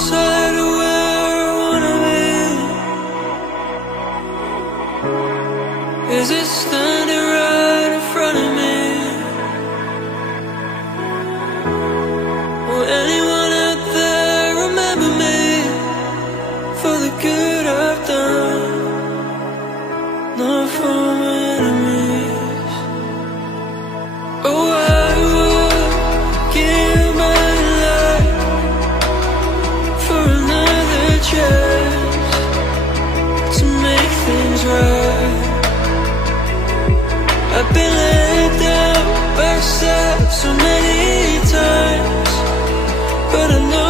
closer to where I wanna be? Is it standing right in front of me? Will anyone out there remember me for the good I've done? Not for my enemies. Oh, I would give my life for another chance to make things right. I've been let down by yourself so many times, but I know